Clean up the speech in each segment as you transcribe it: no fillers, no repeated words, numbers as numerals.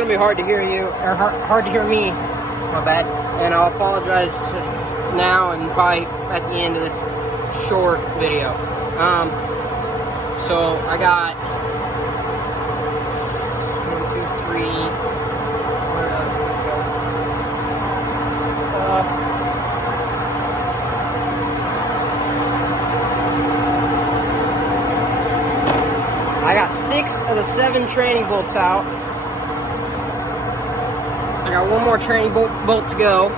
gonna be hard to hear you, or hard to hear me, my bad. And I'll apologize now and probably at the end of this short video. So I got 1, 2, 3. Where did it go? I got 6 of the 7 tranny bolts out. I got 1 more tranny bolt to go.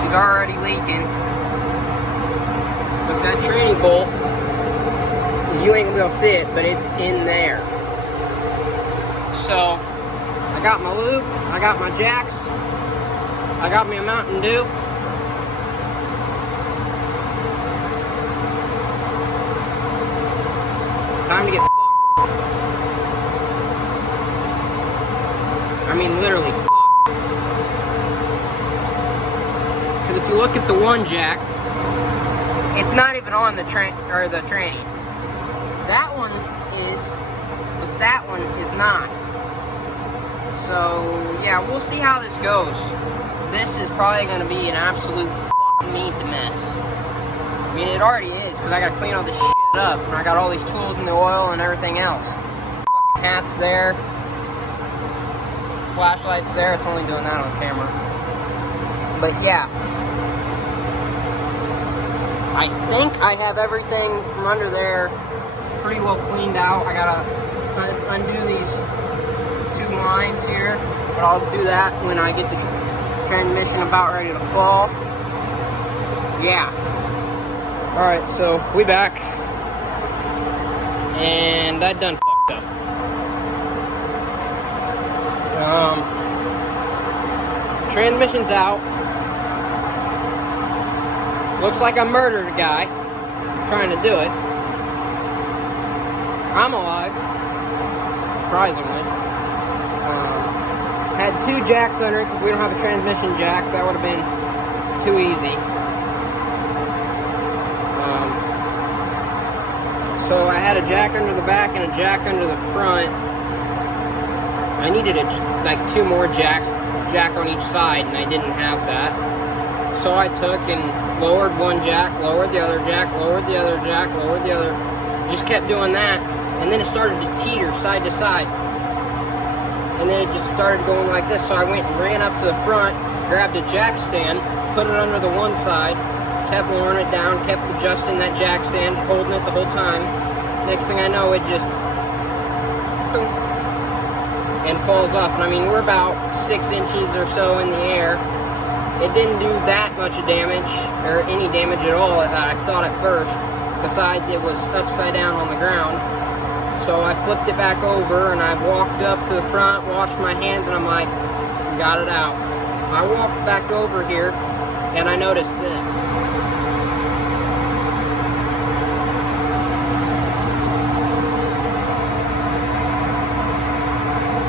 She's already leaking. But that tranny bolt, you ain't gonna be able to see it, but it's in there. So, I got my loop, I got my jacks, I got me a Mountain Dew. Time to get f***ed. I mean, literally f***ed. Because if you look at the one jack, it's not even on the tranny. That one is, but that one is not. So, yeah, we'll see how this goes. This is probably going to be an absolute f***ing meat mess. I mean, it already is, because I got to clean all this shit up, and I got all these tools and the oil and everything else. Fucking hats there, flashlights there. It's only doing that on camera. But yeah, I think I have everything from under there pretty well cleaned out. I gotta undo these 2 lines here, but I'll do that when I get the transmission about ready to fall. Yeah. All right, so we back. And I done fucked up. Transmission's out. Looks like I murdered a guy trying to do it. I'm alive, surprisingly. Had 2 jacks under it because we don't have a transmission jack. That would have been too easy. So I had a jack under the back and a jack under the front. I needed like 2 more jacks, jack on each side, and I didn't have that. So I took and lowered 1 jack, lowered the other jack, lowered the other jack, lowered the other. Just kept doing that, and then it started to teeter side to side. And then it just started going like this, so I went and ran up to the front, grabbed a jack stand, put it under the one side, kept lowering it down, kept adjusting that jack stand, holding it the whole time. Next thing I know, it just boom, and falls off. And I mean, we're about 6 inches or so in the air. It didn't do that much of damage, or any damage at all, I thought at first. Besides, it was upside down on the ground. So I flipped it back over, and I walked up to the front, washed my hands, and I'm like, got it out. I walked back over here, and I noticed this.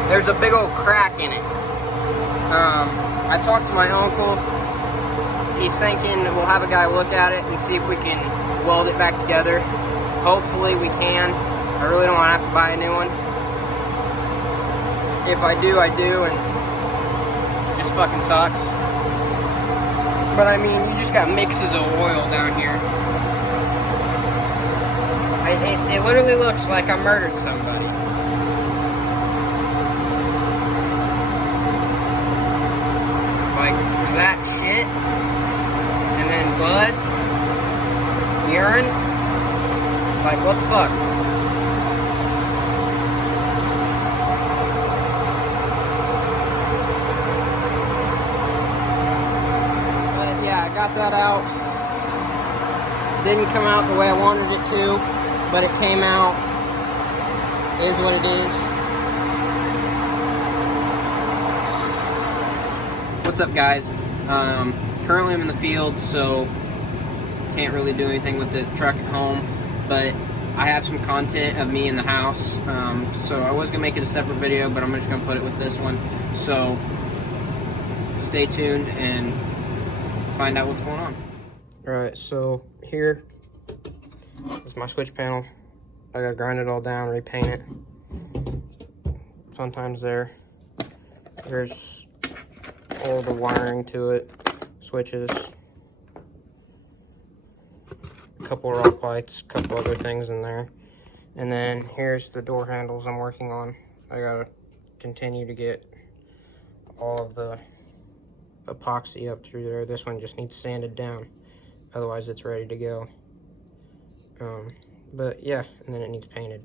There's a big old crack in it. I talked to my uncle. He's thinking we'll have a guy look at it and see if we can weld it back together. Hopefully we can. I really don't want to have to buy a new one. If I do, I do, and it just fucking sucks. But I mean, you just got mixes of oil down here. It literally looks like I murdered somebody. Like, that shit, and then blood, urine, like, what the fuck? But yeah, I got that out. Didn't come out the way I wanted it to, but it came out. It is what it is. What's up, guys? Currently I'm in the field, so can't really do anything with the truck at home, but I have some content of me in the house, so I was gonna make it a separate video, but I'm just gonna put it with this one. So stay tuned and find out what's going on. Alright, so here is my switch panel. I gotta grind it all down, repaint it. sometimes there. There's all the wiring to it, switches, a couple rock lights, a couple other things in there. And then here's the door handles I'm working on. I gotta continue to get all of the epoxy up through there. This one just needs sanded down, otherwise it's ready to go. But yeah, and then it needs painted.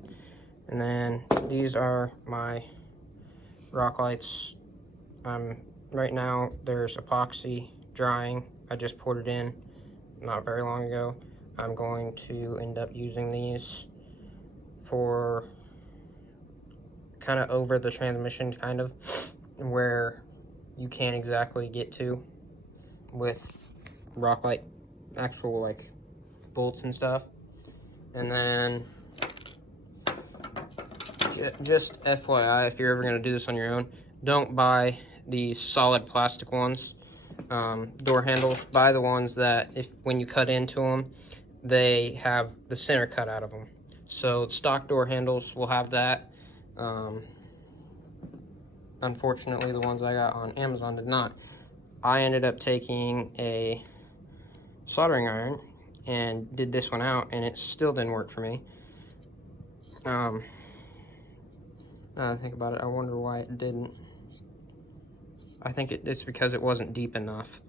And then these are my rock lights. Right now there's epoxy drying. I just poured it in not very long ago. I'm going to end up using these for kind of over the transmission, kind of where you can't exactly get to with rock light, actual like bolts and stuff. And then just FYI, if you're ever going to do this on your own, don't buy these solid plastic ones, door handles. Buy the ones that when you cut into them, they have the center cut out of them. So stock door handles will have that. Unfortunately, the ones I got on Amazon did not. I ended up taking a soldering iron and did this one out, and it still didn't work for me. Now I think about it, I wonder why it didn't. I think it's because it wasn't deep enough.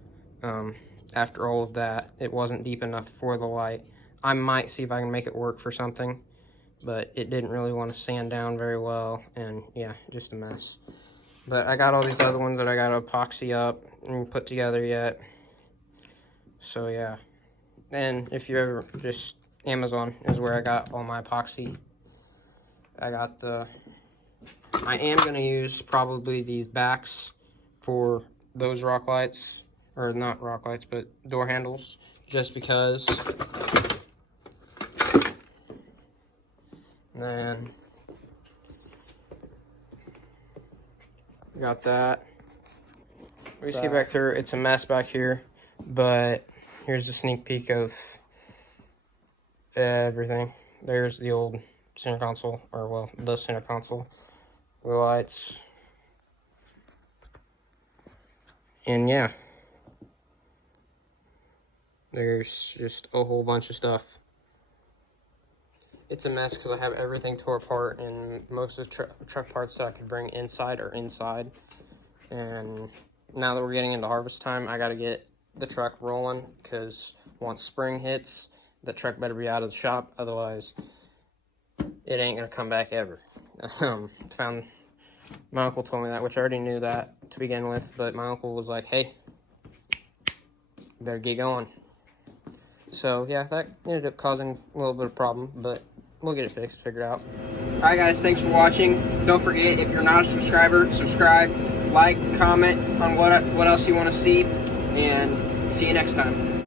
After all of that, it wasn't deep enough for the light. I might see if I can make it work for something, but it didn't really want to sand down very well, and yeah, just a mess. But I got all these other ones that I got to epoxy up and put together yet. So yeah. And if you ever, just Amazon is where I got all my epoxy. I am going to use probably these backs for those rock lights, or not rock lights, but door handles, just because. And then got that. We just get back there. It's a mess back here, but here's a sneak peek of everything. There's the old center console, or well, the center console, the lights, and yeah, there's just a whole bunch of stuff. It's a mess because I have everything tore apart, and most of the truck parts that I could bring inside are inside. And now that we're getting into harvest time, I got to get the truck rolling, because once spring hits, the truck better be out of the shop, otherwise it ain't gonna come back ever. My uncle told me that, which I already knew that to begin with, but my uncle was like, hey, you better get going. So yeah, that ended up causing a little bit of problem, but we'll get it fixed, figured out. Alright guys, thanks for watching. Don't forget, if you're not a subscriber, subscribe, like, comment on what else you want to see, and see you next time.